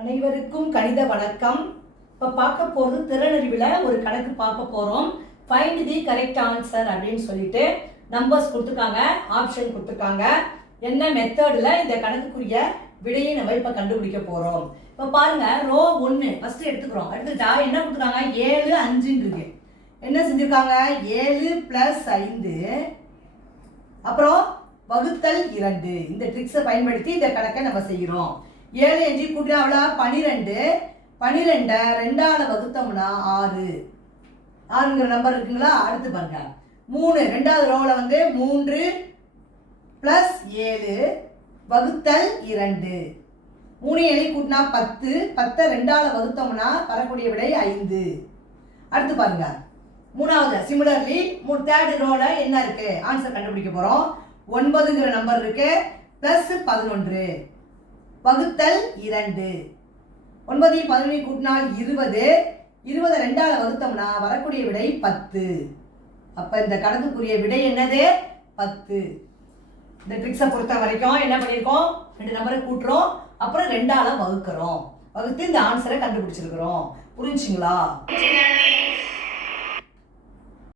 அனைவருக்கும் கணித வணக்கம். இப்போ பார்க்க போகிறது திறனறிவில் ஒரு கணக்கு பார்க்க போகிறோம் ஃபைண்ட் தி கரெக்ட் ஆன்சர் அப்படின்னு சொல்லிட்டு நம்பர்ஸ் கொடுத்துருக்காங்க ஆப்ஷன் கொடுத்துருக்காங்க. என்ன மெத்தடில் இந்த கணக்குக்குரிய விடையை நம்ம இப்போ கண்டுபிடிக்க போகிறோம் இப்போ பாருங்கள் ரோ ஒன்று ஃபஸ்ட்டு எடுத்துக்கிறோம். எடுத்துக்கிட்டா என்ன கொடுத்துருக்காங்க? ஏழு அஞ்சுன்றது என்ன செஞ்சுருக்காங்க? ஏழு ப்ளஸ் ஐந்து. அப்புறம் வகுத்தல் இரண்டு. இந்த ட்ரிக்ஸை பயன்படுத்தி இந்த கணக்கை நம்ம செய்கிறோம் ஏழு அஞ்சு கூட்டினா அவ்வளோ பனிரெண்டு. பனிரெண்டை ரெண்டால் வகுத்தோம்னா ஆறு. ஆறுங்கிற நம்பர் இருக்குங்களா? அடுத்து பாருங்க. மூணு ரெண்டாவது ரோவில் வந்து மூன்று ப்ளஸ் ஏழு வகுத்தல் இரண்டு. மூணு ஏழு கூட்டினா பத்து. பத்தை ரெண்டால் வகுத்தோம்னா வரக்கூடிய விடை ஐந்து. அடுத்து பாருங்க. மூணாவது சிமிலர்லி மூணு தேர்டு ரோவில் என்ன இருக்குது ஆன்சர் கண்டுபிடிக்க போகிறோம் ஒன்பதுங்கிற நம்பர் இருக்குது ப்ளஸ் பதினொன்று. வகுத்தல் இரண்டு. ஒன்பதையும் பதினொன்றையும் கூட்டினால் இருபது. இருபது ரெண்டால் வகுத்தோம்னா வரக்கூடிய விடை பத்து. அப்போ இந்த கணக்குக்குரிய விடை என்னது? பத்து. இந்த ட்ரிக்ஸை பொறுத்த வரைக்கும் என்ன பண்ணியிருக்கோம்? ரெண்டு நம்பரை கூட்டுறோம். அப்புறம் ரெண்டால வகுக்கிறோம். வகுத்து இந்த ஆன்சரை கண்டுபிடிச்சிருக்கிறோம். புரிஞ்சுங்களா?